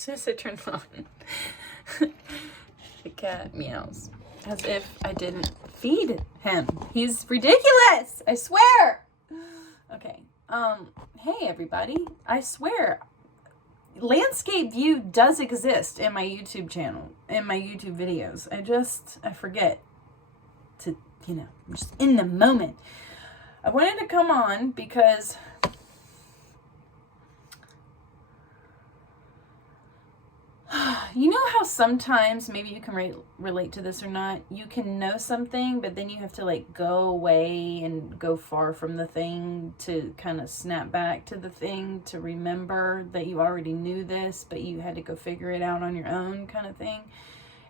soon as I turn it on, the cat meows as if I didn't feed him. He's ridiculous, I swear. Okay, hey everybody, I swear, landscape view does exist in my YouTube channel, in my YouTube videos. I forget to, I'm just in the moment. I wanted to come on because you know how sometimes, maybe you can relate to this or not, you can know something, but then you have to like go away and go far from the thing to kind of snap back to the thing, to remember that you already knew this, but you had to go figure it out on your own kind of thing,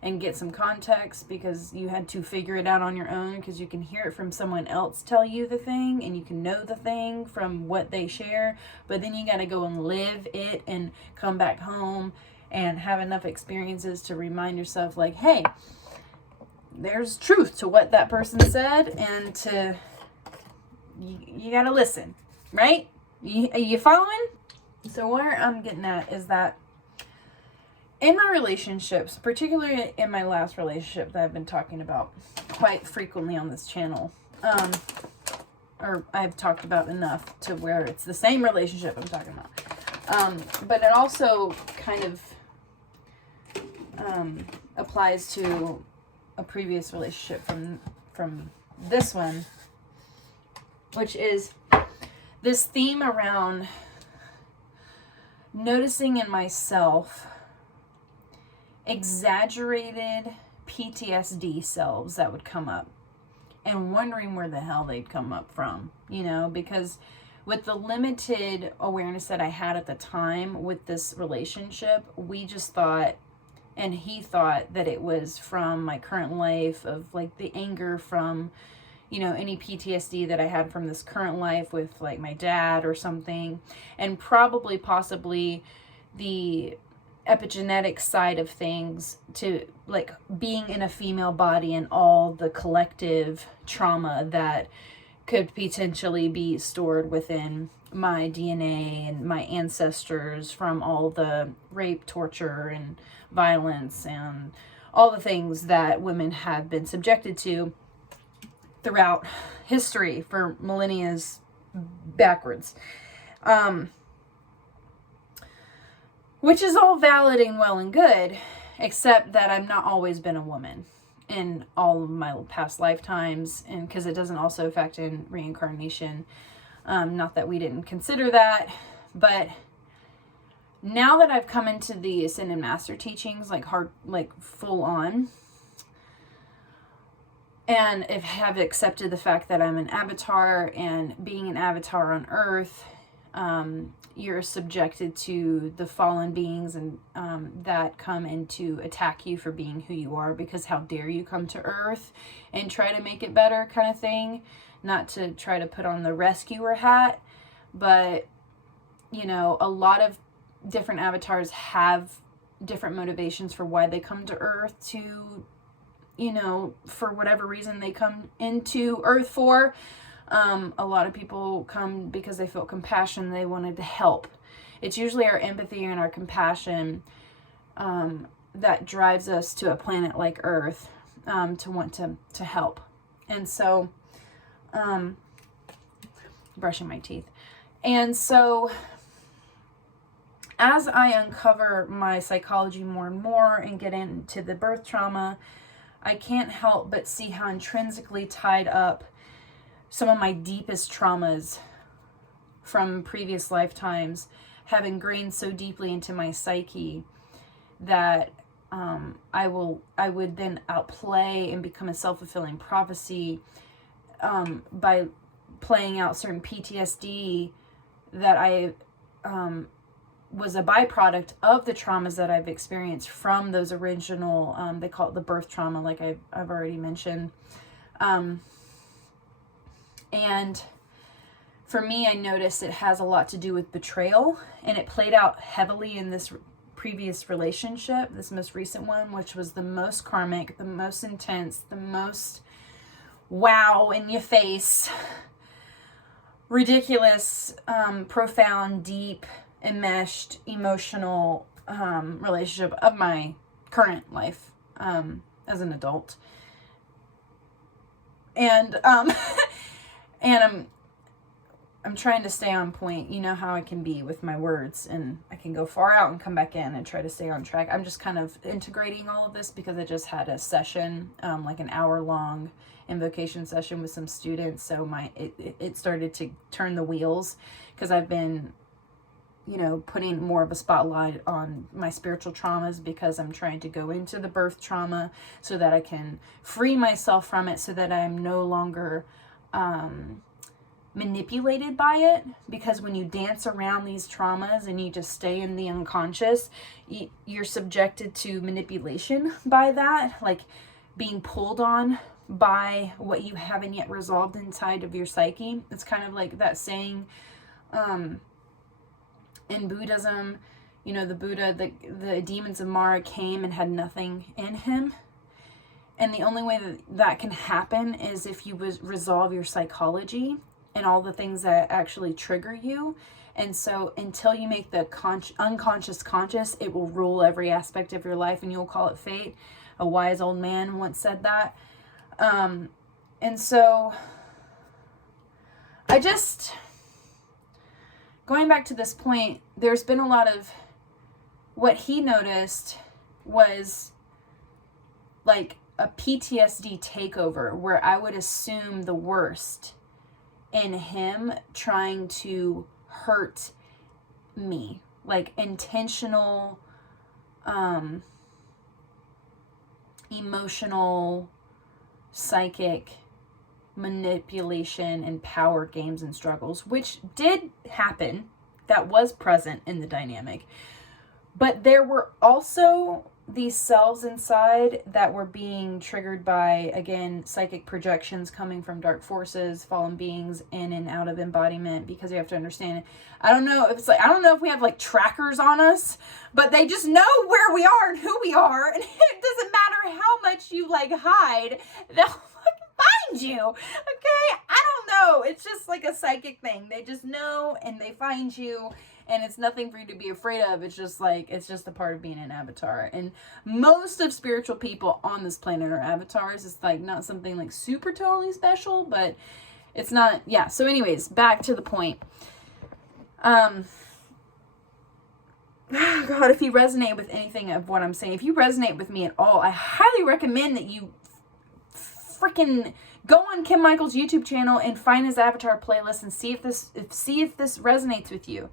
and get some context because you had to figure it out on your own, because you can hear it from someone else tell you the thing, and you can know the thing from what they share, but then you got to go and live it and come back home and have enough experiences to remind yourself, like, hey, there's truth to what that person said, and you gotta listen, right? You following? So where I'm getting at is that in my relationships, particularly in my last relationship that I've been talking about quite frequently on this channel, or I've talked about enough to where it's the same relationship I'm talking about, but it also kind of applies to a previous relationship from this one, which is this theme around noticing in myself exaggerated PTSD selves that would come up and wondering where the hell they'd come up from, because with the limited awareness that I had at the time with this relationship, we just thought, and he thought, that it was from my current life, of like the anger from, any PTSD that I had from this current life with like my dad or something, and probably possibly the epigenetic side of things to like being in a female body and all the collective trauma that could potentially be stored within my DNA and my ancestors from all the rape, torture, and violence and all the things that women have been subjected to throughout history for millennia backwards. Which is all valid and well and good, except that I've not always been a woman in all of my past lifetimes, and because it doesn't also factor in reincarnation. Not that we didn't consider that, but now that I've come into the Ascended Master teachings, like full on, and have accepted the fact that I'm an avatar, and being an avatar on Earth, you're subjected to the fallen beings and that come in to attack you for being who you are, because how dare you come to Earth and try to make it better kind of thing. Not to try to put on the rescuer hat, but a lot of different avatars have different motivations for why they come to Earth to, for whatever reason they come into Earth for. A lot of people come because they felt compassion. They wanted to help. It's usually our empathy and our compassion that drives us to a planet like Earth to want to help. And so, brushing my teeth. And so, as I uncover my psychology more and more and get into the birth trauma, I can't help but see how intrinsically tied up some of my deepest traumas from previous lifetimes have ingrained so deeply into my psyche that I would then outplay and become a self-fulfilling prophecy by playing out certain PTSD that I was a byproduct of the traumas that I've experienced from those original, they call it the birth trauma, like I've already mentioned. And for me, I noticed it has a lot to do with betrayal, and it played out heavily in this previous relationship, this most recent one, which was the most karmic, the most intense, the most wow in your face, ridiculous, profound, deep, enmeshed, emotional relationship of my current life as an adult. And and I'm trying to stay on point. You know how I can be with my words, and I can go far out and come back in and try to stay on track. I'm just kind of integrating all of this because I just had a session, like an hour-long invocation session with some students. So it started to turn the wheels because I've been, putting more of a spotlight on my spiritual traumas because I'm trying to go into the birth trauma so that I can free myself from it, so that I'm no longer manipulated by it. Because when you dance around these traumas and you just stay in the unconscious, you're subjected to manipulation by that, like being pulled on by what you haven't yet resolved inside of your psyche. It's kind of like that saying in Buddhism, the Buddha, the demons of Mara came and had nothing in him. And the only way that can happen is if you resolve your psychology and all the things that actually trigger you. And so until you make the unconscious conscious, it will rule every aspect of your life, and you'll call it fate. A wise old man once said that. And so going back to this point, there's been a lot of what he noticed was like a PTSD takeover, where I would assume the worst in him trying to hurt me, like intentional, emotional, psychic manipulation and power games and struggles, which did happen. That was present in the dynamic. But there were also these selves inside that were being triggered by, again, psychic projections coming from dark forces, fallen beings, in and out of embodiment. Because you have to understand, I don't know if we have like trackers on us, but they just know where we are and who we are, and it doesn't matter how much you like hide, they'll find you. Okay, I don't know, it's just like a psychic thing. They just know and they find you. And it's nothing for you to be afraid of. It's just a part of being an avatar. And most of spiritual people on this planet are avatars. It's like not something like super totally special, but it's not. Yeah. So anyways, back to the point. God, if you resonate with anything of what I'm saying, if you resonate with me at all, I highly recommend that you freaking go on Kim Michael's YouTube channel and find his avatar playlist and see if this resonates with you.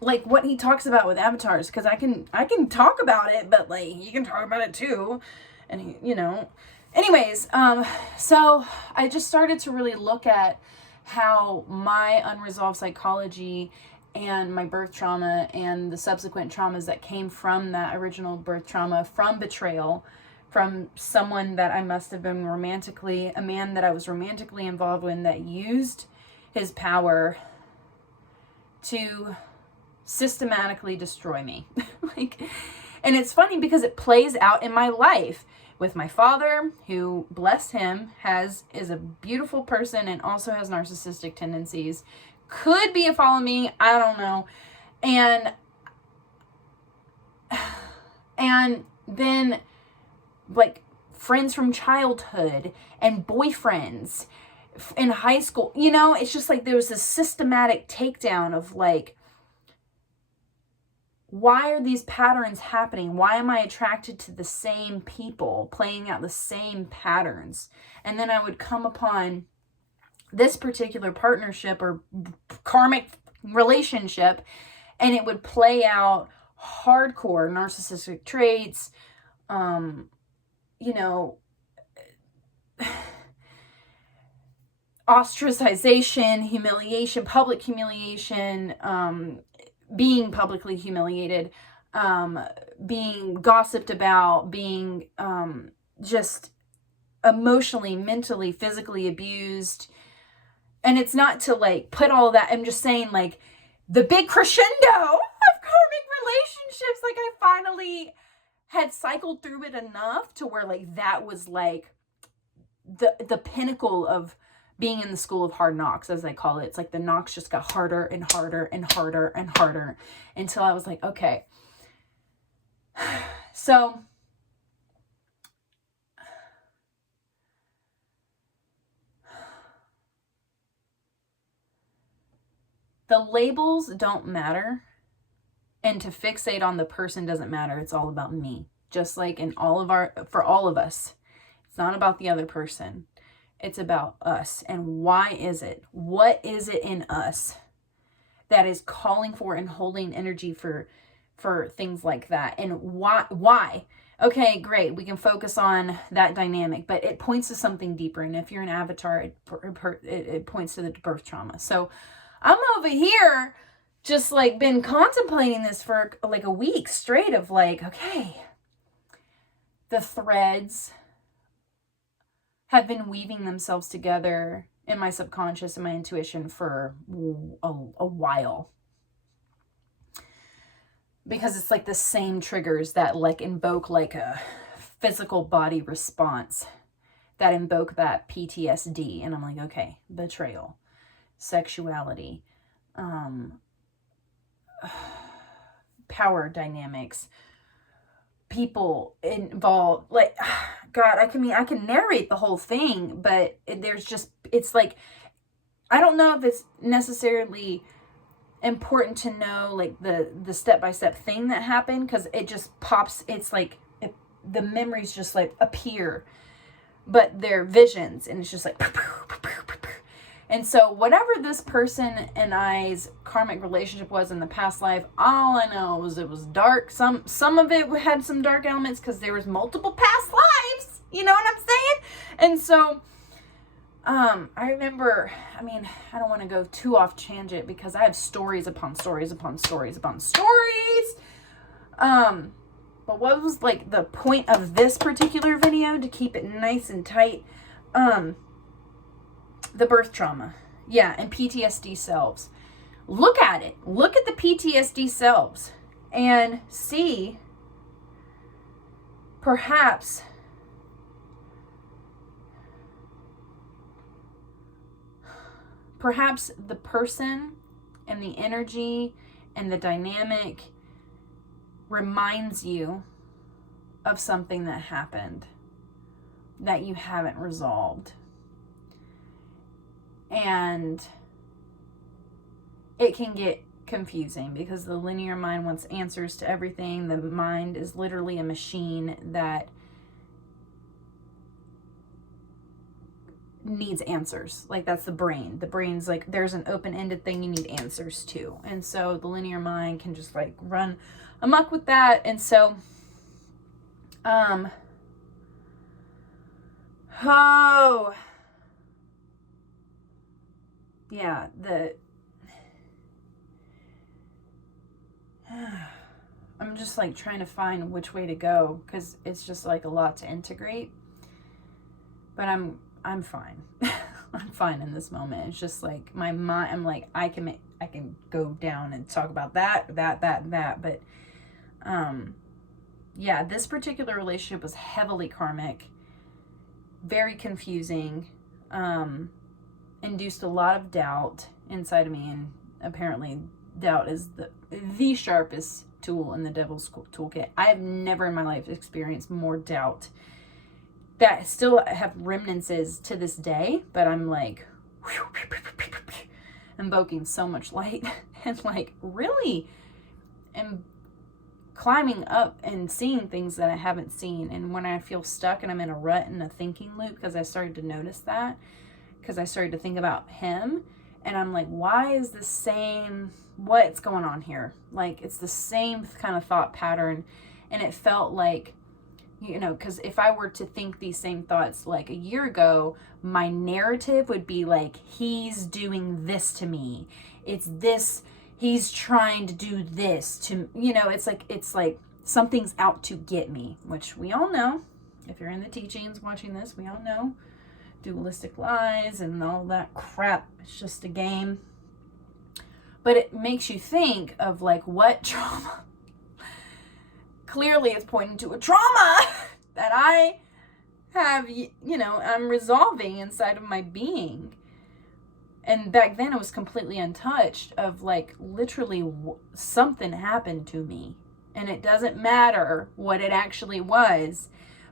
Like what he talks about with avatars, because I can talk about it, but like you can talk about it too, and anyways, so I just started to really look at how my unresolved psychology and my birth trauma and the subsequent traumas that came from that original birth trauma, from betrayal, from someone that I must have been a man that I was romantically involved with, that used his power to systematically destroy me. And it's funny because it plays out in my life with my father, who, bless him, is a beautiful person and also has narcissistic tendencies. Could be a follow me, I don't know. And then like friends from childhood and boyfriends in high school, it's just like there was this systematic takedown of like, why are these patterns happening? Why am I attracted to the same people playing out the same patterns? And then I would come upon this particular partnership or karmic relationship, and it would play out hardcore narcissistic traits, ostracization, humiliation, public humiliation, being publicly humiliated, being gossiped about, being just emotionally, mentally, physically abused. And it's not to like put all that, I'm just saying like the big crescendo of karmic relationships, like I finally had cycled through it enough to where like that was like the pinnacle of being in the school of hard knocks, as I call it. It's like the knocks just got harder and harder and harder and harder until I was like, okay. So the labels don't matter, and to fixate on the person doesn't matter. It's all about me. Just like for all of us, it's not about the other person. It's about us. And why is it? What is it in us that is calling for and holding energy for things like that? And why? Okay, great. We can focus on that dynamic, but it points to something deeper. And if you're an avatar, it points to the birth trauma. So I'm over here just like been contemplating this for like a week straight of like, okay, the threads have been weaving themselves together in my subconscious and my intuition for a while. Because it's like the same triggers that like invoke like a physical body response that invoke that PTSD. And I'm like, okay, betrayal, sexuality, power dynamics, people involved, like, God, I can narrate the whole thing, but it's like, I don't know if it's necessarily important to know like the step-by-step thing that happened, because it just pops. It's like the memories just like appear, but they're visions, and it's just like, and so whatever this person and I's karmic relationship was in the past life, all I know was it was dark. Some of it had some dark elements because there was multiple past lives. You know what I'm saying? And so I remember, I don't want to go too off tangent because I have stories upon stories upon stories upon stories. But what was like the point of this particular video, to keep it nice and tight? The birth trauma. Yeah, and PTSD selves. Look at it. Look at the PTSD selves and see perhaps the person and the energy and the dynamic reminds you of something that happened that you haven't resolved. And it can get confusing because the linear mind wants answers to everything. The mind is literally a machine that needs answers. Like, that's the brain. The brain's like, there's an open-ended thing you need answers to. And so the linear mind can just like run amok with that. And so, yeah, I'm just like trying to find which way to go because it's just like a lot to integrate. But I'm fine. I'm fine in this moment. It's just like my mind. I'm like, I can go down and talk about that. But yeah, this particular relationship was heavily karmic, very confusing, induced a lot of doubt inside of me, and apparently doubt is the sharpest tool in the devil's toolkit. I have never in my life experienced more doubt that still have remnants to this day, but I'm like invoking so much light and like really am climbing up and seeing things that I haven't seen. And when I feel stuck and I'm in a rut and a thinking loop, because I started to notice that, because I started to think about him, and I'm like, why is the same, what's going on here? Like, it's the same kind of thought pattern. And it felt like, you know, because if I were to think these same thoughts like a year ago, my narrative would be like, he's doing this to me. It's this, he's trying to do this to, you know, it's like something's out to get me, which we all know. If you're in the teachings watching this, we all know dualistic lies and all that crap. It's just a game. But it makes you think of like, what trauma? Clearly it's pointing to a trauma that I have, you know, I'm resolving inside of my being. And back then it was completely untouched of like literally something happened to me. And it doesn't matter what it actually was,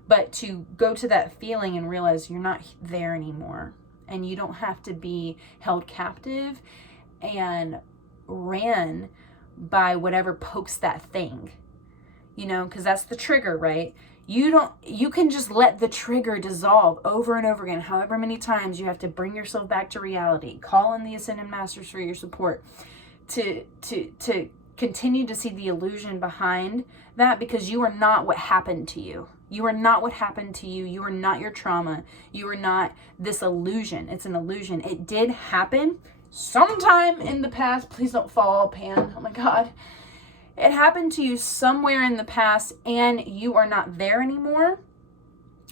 but to go to that feeling and realize you're not there anymore. And you don't have to be held captive and ran by whatever pokes that thing, you know, because that's the trigger, right? You can just let the trigger dissolve over and over again. However many times you have to bring yourself back to reality, call in the Ascended Masters for your support to continue to see the illusion behind that, because you are not what happened to you. You are not what happened to you. You are not your trauma. You are not this illusion. It's an illusion. It did happen sometime in the past. Please don't fall, Pan. Oh my God. It happened to you somewhere in the past and you are not there anymore.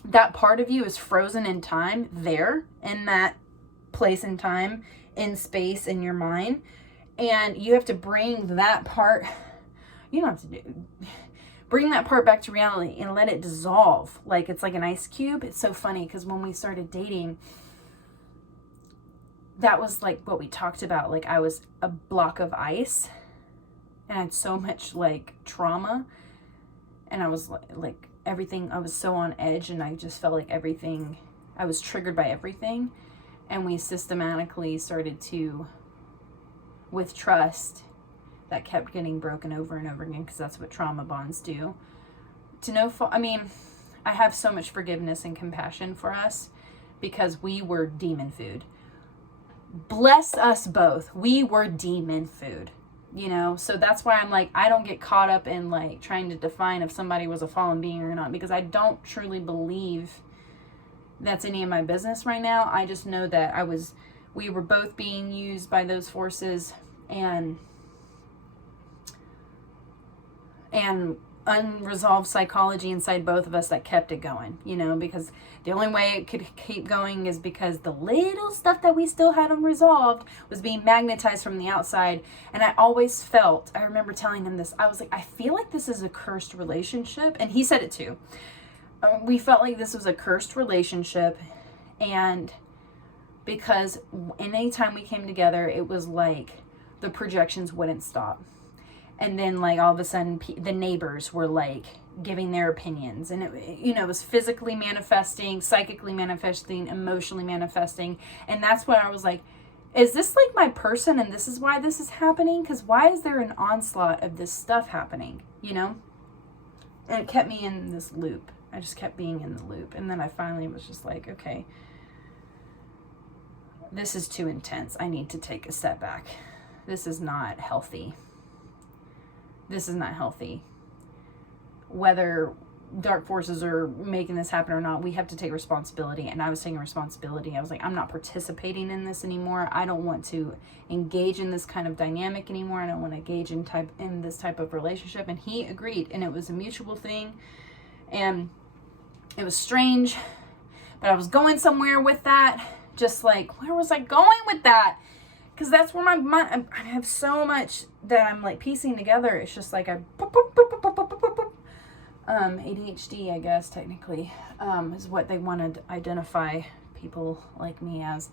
That part of you is frozen in time, there, in that place in time, in space, in your mind. And you have to bring that part, you don't have to bring that part back to reality and let it dissolve. Like it's like an ice cube. It's so funny because when we started dating, that was like what we talked about. Like I was a block of ice and I had so much like trauma and I was like everything, I was so on edge and I just felt like everything, I was triggered by everything. And we systematically started to, with trust, that kept getting broken over and over again, because that's what trauma bonds do. I have so much forgiveness and compassion for us because we were demon food. Bless us both. We were demon food, you know? So that's why I'm like, I don't get caught up in like trying to define if somebody was a fallen being or not, because I don't truly believe that's any of my business right now. I just know that we were both being used by those forces and unresolved psychology inside both of us that kept it going, you know, because the only way it could keep going is because the little stuff that we still had unresolved was being magnetized from the outside. And I always felt, I remember telling him this, I was like, I feel like this is a cursed relationship. And he said it too. We felt like this was a cursed relationship. And because anytime we came together, it was like the projections wouldn't stop. And then like all of a sudden the neighbors were like giving their opinions, and it was physically manifesting, psychically manifesting, emotionally manifesting. And that's when I was like, is this like my person and this is why this is happening? Because why is there an onslaught of this stuff happening, you know? And it kept me in this loop. I just kept being in the loop. And then I finally was just like, okay, this is too intense. I need to take a step back. This is not healthy. This is not healthy. Whether dark forces are making this happen or not, we have to take responsibility. And I was taking responsibility. I was like, I'm not participating in this anymore. I don't want to engage in this kind of dynamic anymore. I don't want to engage in this type of relationship. And he agreed. And it was a mutual thing. And it was strange. But I was going somewhere with that. Just like, where was I going with that? Because that's where my mind, I have so much that I'm like piecing together. It's just like ADHD, I guess, technically, is what they want to identify people like me as.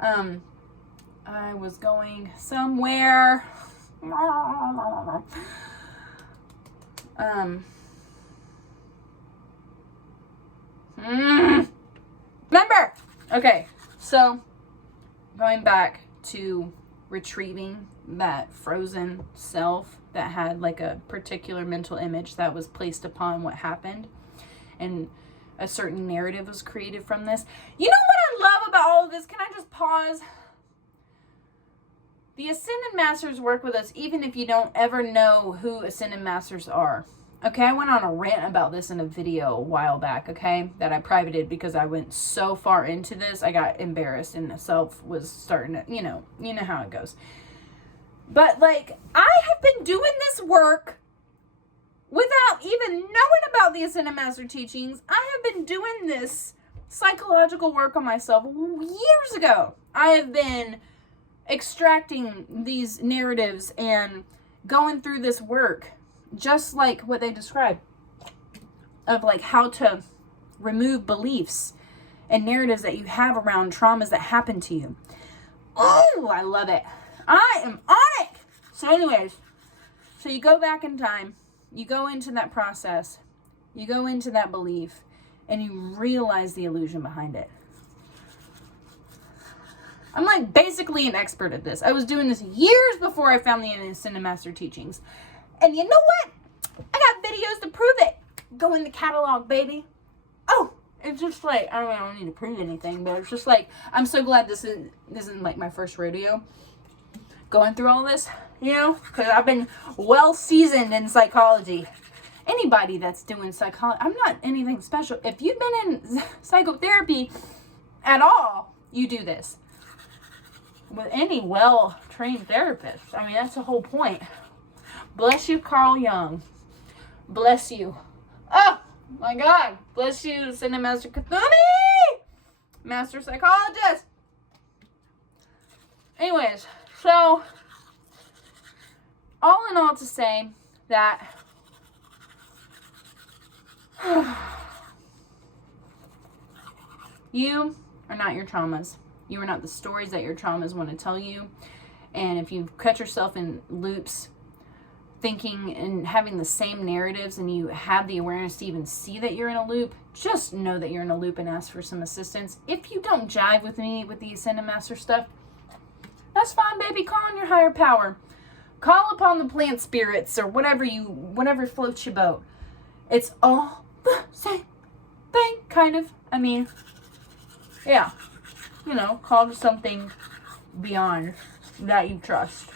I was going somewhere. Remember! Okay, so going back to retrieving that frozen self that had like a particular mental image that was placed upon what happened, and a certain narrative was created from this. You know what I love about all of this? Can I just pause? The Ascended Masters work with us even if you don't ever know who Ascended Masters are. Okay, I went on a rant about this in a video a while back, okay, that I privated because I went so far into this, I got embarrassed and self was starting to, you know how it goes. But like, I have been doing this work without even knowing about the Ascended Master teachings. I have been doing this psychological work on myself years ago. I have been extracting these narratives and going through this work. Just like what they describe of like how to remove beliefs and narratives that you have around traumas that happen to you. Oh, I love it. I am on it. So anyways, so you go back in time, you go into that process, you go into that belief, and you realize the illusion behind it. I'm like basically an expert at this. I was doing this years before I found the Ascended Master teachings. And you know what? I got videos to prove it. Go in the catalog, baby. Oh, it's just like, I don't need to prove anything, but it's just like, I'm so glad this isn't like my first rodeo going through all this, you know, because I've been well seasoned in psychology. Anybody that's doing psychology, I'm not anything special. If you've been in psychotherapy at all, you do this. With any well-trained therapist. I mean, that's the whole point. Bless you, Carl Jung. Bless you. Oh, my God. Bless you, Ascended Master Kuthumi! Master Psychologist. Anyways, so, all in all to say that you are not your traumas. You are not the stories that your traumas want to tell you. And if you catch yourself in loops, thinking and having the same narratives, and you have the awareness to even see that you're in a loop, just know that you're in a loop and ask for some assistance. If you don't jive with me with the Ascended Master stuff, that's fine, baby. Call on your higher power. Call upon the plant spirits or whatever floats your boat. It's all the same thing, kind of. I mean, yeah. You know, call to something beyond that you trust.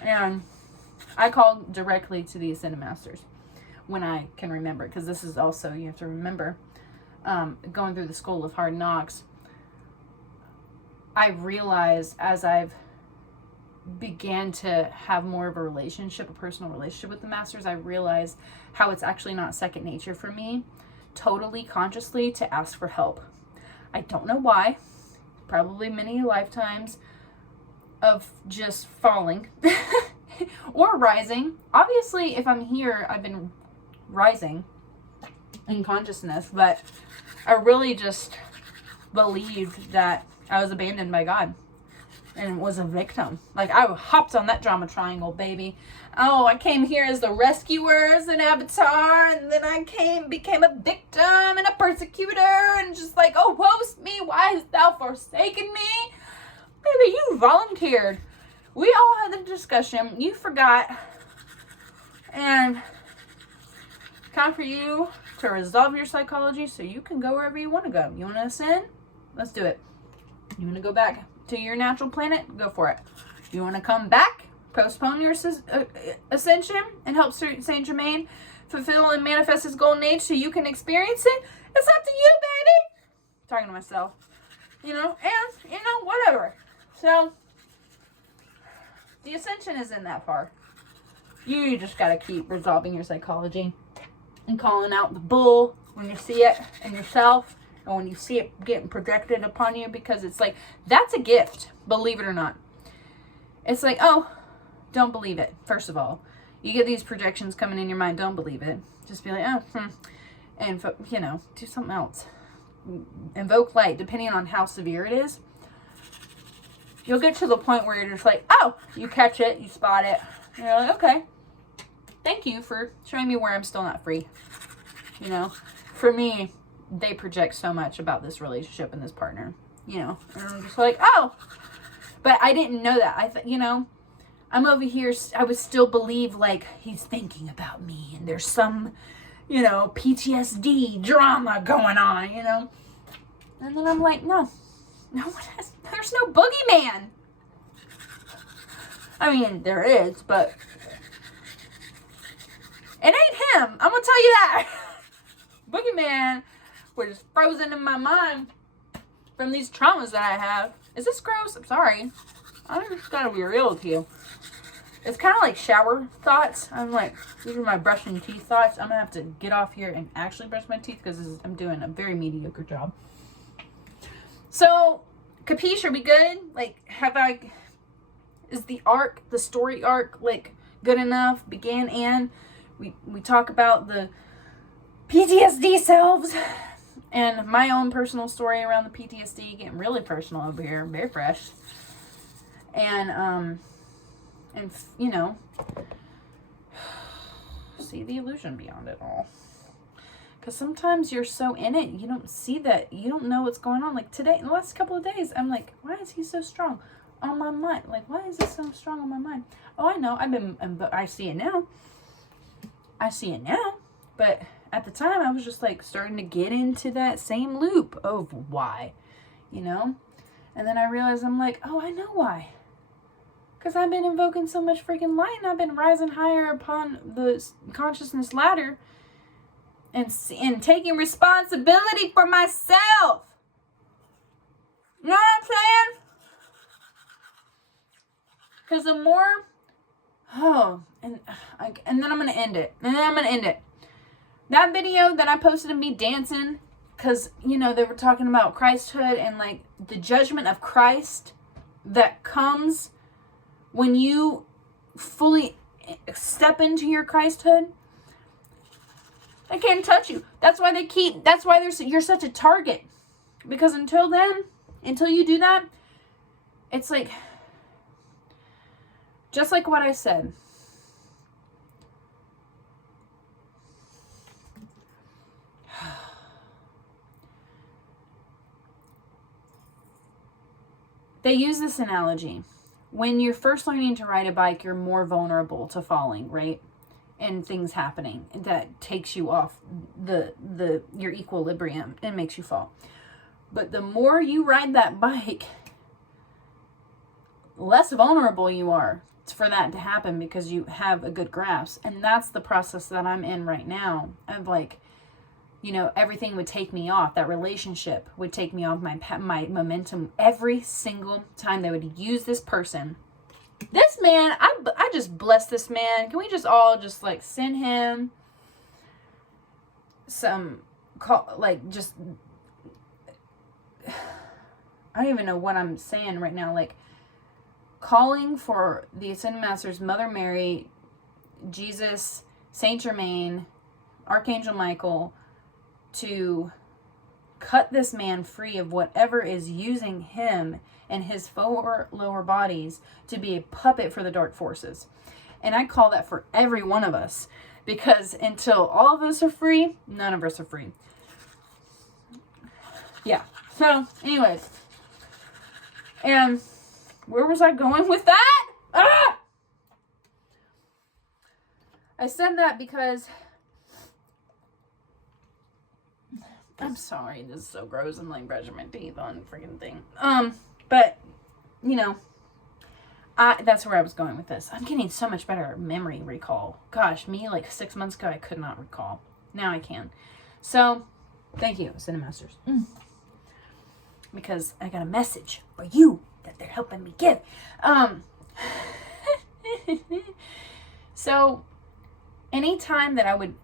And I call directly to the Ascended Masters when I can remember, because this is also, you have to remember, going through the School of Hard Knocks, I realized as I've began to have more of a personal relationship with the Masters, I realized how it's actually not second nature for me, totally consciously, to ask for help. I don't know why. Probably many lifetimes of just falling or rising. Obviously, if I'm here, I've been rising in consciousness, but I really just believed that I was abandoned by God and was a victim. Like, I hopped on that drama triangle, baby. Oh, I came here as the rescuer, as an avatar, and then I became a victim and a persecutor, and just like, oh, woe's me, why hast thou forsaken me? Baby, you volunteered. We all had the discussion. You forgot. And time for you to resolve your psychology so you can go wherever you want to go. You want to ascend? Let's do it. You want to go back to your natural planet? Go for it. You want to come back? Postpone your ascension and help Saint Germain fulfill and manifest his golden age so you can experience it? It's up to you, baby. I'm talking to myself. You know, and, you know, whatever. So, the ascension isn't that far. You just got to keep resolving your psychology and calling out the bull when you see it in yourself, and when you see it getting projected upon you, because it's like, that's a gift, believe it or not. It's like, oh, don't believe it. First of all, you get these projections coming in your mind, don't believe it. Just be like, oh, and, you know, do something else. Invoke light, depending on how severe it is. You'll get to the point where you're just like, oh, you catch it, you spot it. And you're like, okay, thank you for showing me where I'm still not free. You know, for me, they project so much about this relationship and this partner, you know, and I'm just like, oh, but I didn't know that. You know, I'm over here, I would still believe like he's thinking about me and there's some, you know, PTSD drama going on, you know, and then I'm like, no one has, there's no boogeyman. I mean, there is, but it ain't him. I'm gonna tell you that. Boogeyman was just frozen in my mind from these traumas that I have. Is this gross? I'm sorry. I just gotta be real with you. It's kind of like shower thoughts. I'm like, these are my brushing teeth thoughts. I'm gonna have to get off here and actually brush my teeth because I'm doing a very mediocre job. So, capiche, are we good? Like, is the arc, the story arc, like, good enough? Began and we talk about the PTSD selves and my own personal story around the PTSD, getting really personal over here, very fresh. And you know, see the illusion beyond it all. Because sometimes you're so in it, you don't see that, you don't know what's going on. Like today, in the last couple of days, I'm like, why is he so strong on my mind? Like, why is this so strong on my mind? Oh, I know, I see it now. I see it now. But at the time, I was just like starting to get into that same loop of why, you know? And then I realized, I'm like, oh, I know why. Because I've been invoking so much freaking light, and I've been rising higher upon the consciousness ladder and taking responsibility for myself. You know what I'm saying? Because the more, and then I'm going to end it. That video that I posted of me dancing, because, you know, they were talking about Christhood and, like, the judgment of Christ that comes when you fully step into your Christhood. They can't touch you. That's why you're such a target. Because until you do that, it's like, just like what I said. They use this analogy. When you're first learning to ride a bike, you're more vulnerable to falling, right? And things happening that takes you off your equilibrium and makes you fall. But the more you ride that bike, less vulnerable you are for that to happen, because you have a good grasp. And that's the process that I'm in right now. Of like, you know, everything would take me off. That relationship would take me off my momentum every single time they would use this person. This man, I just bless this man. Can we just all just like send him some call, like just, I don't even know what I'm saying right now. Like calling for the Ascended Masters, Mother Mary, Jesus, Saint Germain, Archangel Michael, to cut this man free of whatever is using him and his four lower bodies to be a puppet for the dark forces. And I call that for every one of us, because until all of us are free, none of us are free. Yeah. So, anyways. And where was I going with that? I said that because I'm sorry, this is so gross. I'm like brushing my teeth on freaking thing. But you know, that's where I was going with this. I'm getting so much better memory recall. Gosh, me like 6 months ago, I could not recall. Now I can. So, thank you, Cinemasters. Because I got a message for you that they're helping me give. So, anytime that I would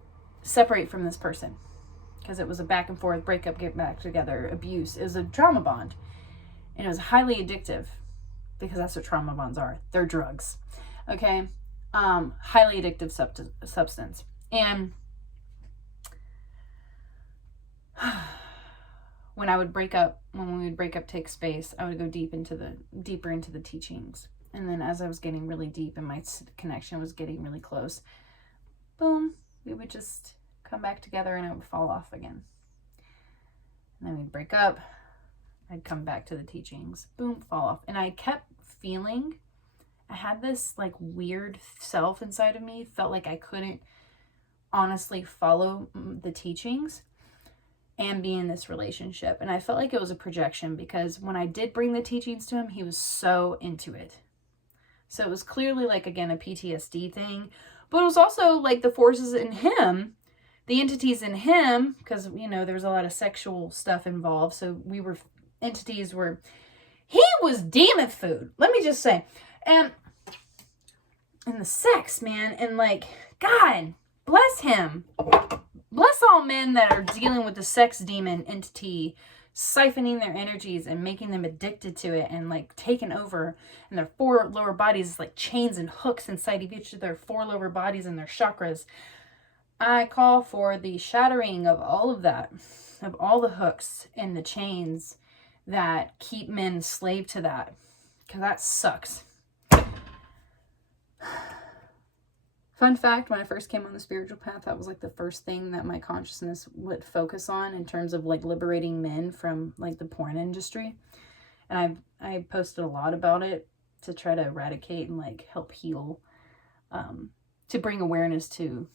separate from this person, because it was a back and forth, breakup, get back together, abuse, it was a trauma bond. And it was highly addictive, because that's what trauma bonds are. They're drugs. Okay? Highly addictive substance. And when we would break up, take space, I would go deeper into the teachings. And then as I was getting really deep and my connection was getting really close, boom, we would just come back together and it would fall off again. And then we'd break up. I'd come back to the teachings, boom, fall off. And I kept feeling, I had this like weird self inside of me, felt like I couldn't honestly follow the teachings and be in this relationship. And I felt like it was a projection, because when I did bring the teachings to him, he was so into it. So it was clearly like, again, a PTSD thing, but it was also like the forces in him, the entities in him, because, you know, there's a lot of sexual stuff involved. So he was demon food. Let me just say. And the sex, man. And like, God, bless him. Bless all men that are dealing with the sex demon entity, siphoning their energies and making them addicted to it and like taking over. And their four lower bodies is like chains and hooks inside of each of their four lower bodies and their chakras. I call for the shattering of all of that, of all the hooks and the chains that keep men slave to that. because that sucks. Fun fact, when I first came on the spiritual path, that was like the first thing that my consciousness would focus on in terms of like liberating men from like the porn industry. And I posted a lot about it to try to eradicate and like help heal, to bring awareness to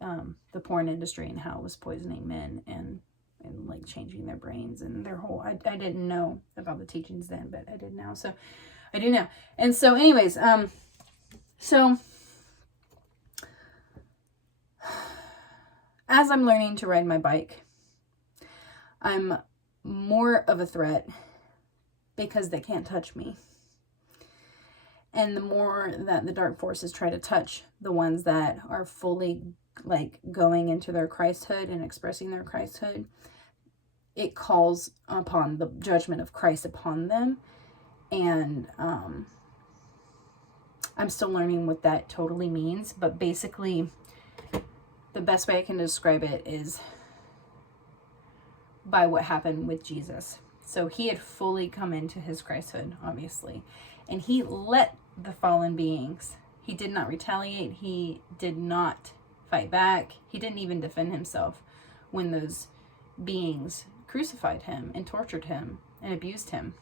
the porn industry and how it was poisoning men and like changing their brains and their whole, I didn't know about the teachings then, but I did now. So I do now. And so anyways, so as I'm learning to ride my bike, I'm more of a threat because they can't touch me. And the more that the dark forces try to touch the ones that are fully like going into their Christhood and expressing their Christhood, it calls upon the judgment of Christ upon them. And I'm still learning what that totally means, but basically the best way I can describe it is by what happened with Jesus. So he had fully come into his Christhood, obviously, and he let the fallen beings. He did not retaliate. He did not fight back. He didn't even defend himself when those beings crucified him and tortured him and abused him.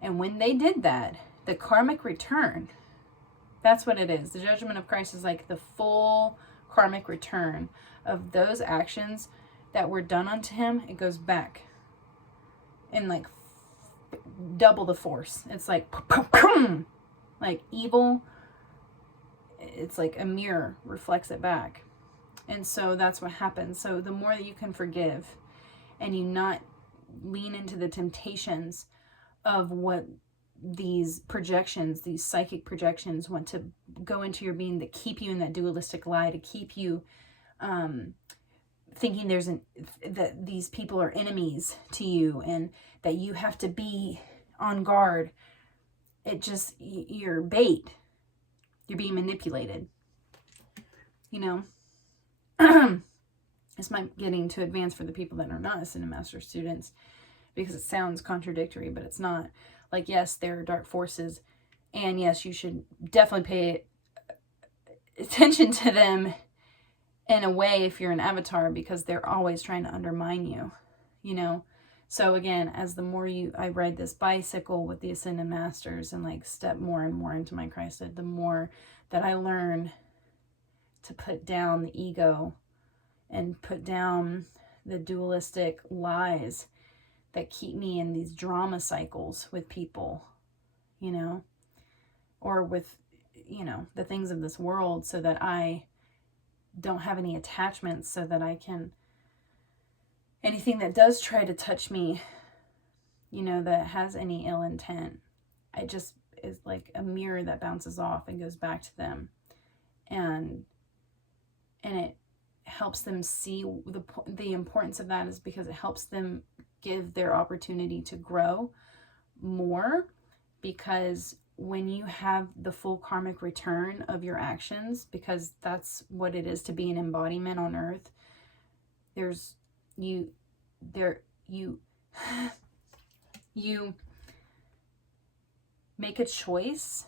And when they did that, the karmic return, that's what it is. The judgment of Christ is like the full karmic return of those actions that were done unto him. It goes back in like double the force. It's like evil. It's like a mirror reflects it back. And so that's what happens. So the more that you can forgive and you not lean into the temptations of what these projections, these psychic projections want to go into your being, that keep you in that dualistic lie, to keep you thinking that these people are enemies to you and that you have to be on guard. It just, you're bait. You're being manipulated. You know? This might getting too advanced for the people that are not Ascended Master students, because it sounds contradictory, but it's not. Like, yes, there are dark forces, and yes, you should definitely pay attention to them in a way if you're an avatar, because they're always trying to undermine you, you know? So again, as the more I ride this bicycle with the Ascended Masters and like step more and more into my Christhood, the more that I learn to put down the ego and put down the dualistic lies that keep me in these drama cycles with people, you know, or with, you know, the things of this world, so that I don't have any attachments, so that I can, anything that does try to touch me, you know, that has any ill intent, I just, is like a mirror that bounces off and goes back to them. And it helps them see the importance of that, is because it helps them give their opportunity to grow more. Because when you have the full karmic return of your actions, because that's what it is to be an embodiment on earth, you make a choice,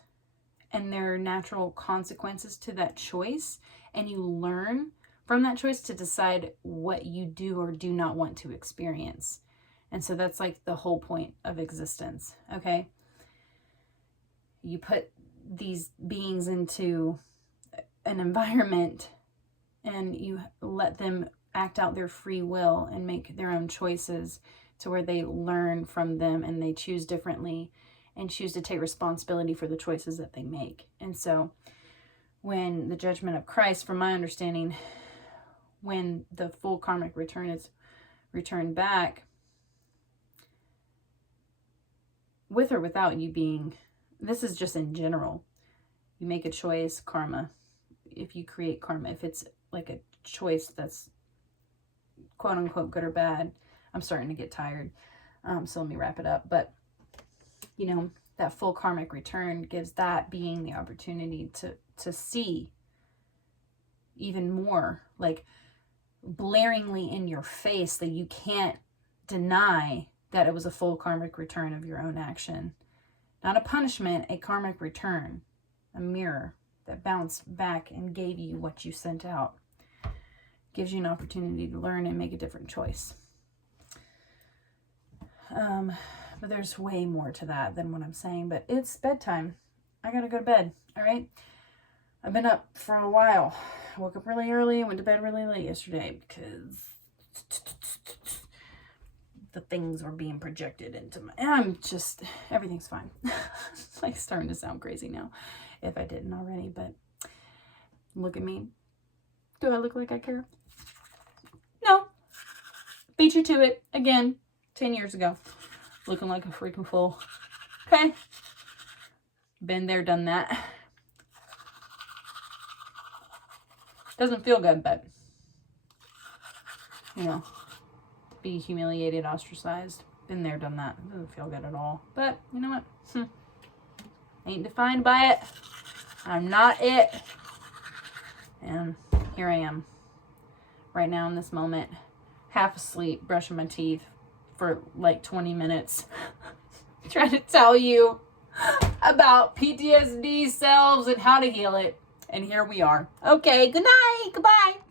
and there are natural consequences to that choice, and you learn from that choice to decide what you do or do not want to experience. And so that's like the whole point of existence, okay? You put these beings into an environment and you let them act out their free will and make their own choices, to where they learn from them and they choose differently and choose to take responsibility for the choices that they make. And so when the judgment of Christ, from my understanding, when the full karmic return is returned back, with or without you being, this is just in general, you make a choice, karma, if you create karma, if it's like a choice that's quote unquote good or bad. I'm starting to get tired, so let me wrap it up. But you know, that full karmic return gives that being the opportunity to see even more, like blaringly in your face, that you can't deny that it was a full karmic return of your own action. Not a punishment, a karmic return. A mirror that bounced back and gave you what you sent out. Gives you an opportunity to learn and make a different choice. But there's way more to that than what I'm saying. But it's bedtime. I gotta go to bed, all right? I've been up for a while. I woke up really early and went to bed really late yesterday because the things were being projected into my... And everything's fine. It's like starting to sound crazy now, if I didn't already. But look at me. Do I look like I care? No. Beat you to it again 10 years ago. Looking like a freaking fool. Okay? Been there, done that. Doesn't feel good, but, you know, be humiliated, ostracized. Been there, done that. Doesn't feel good at all. But, you know what? Ain't defined by it. I'm not it. And here I am. Right now in this moment. Half asleep, brushing my teeth for like 20 minutes. Trying to tell you about PTSD selves and how to heal it. And here we are. Okay, good night. Goodbye.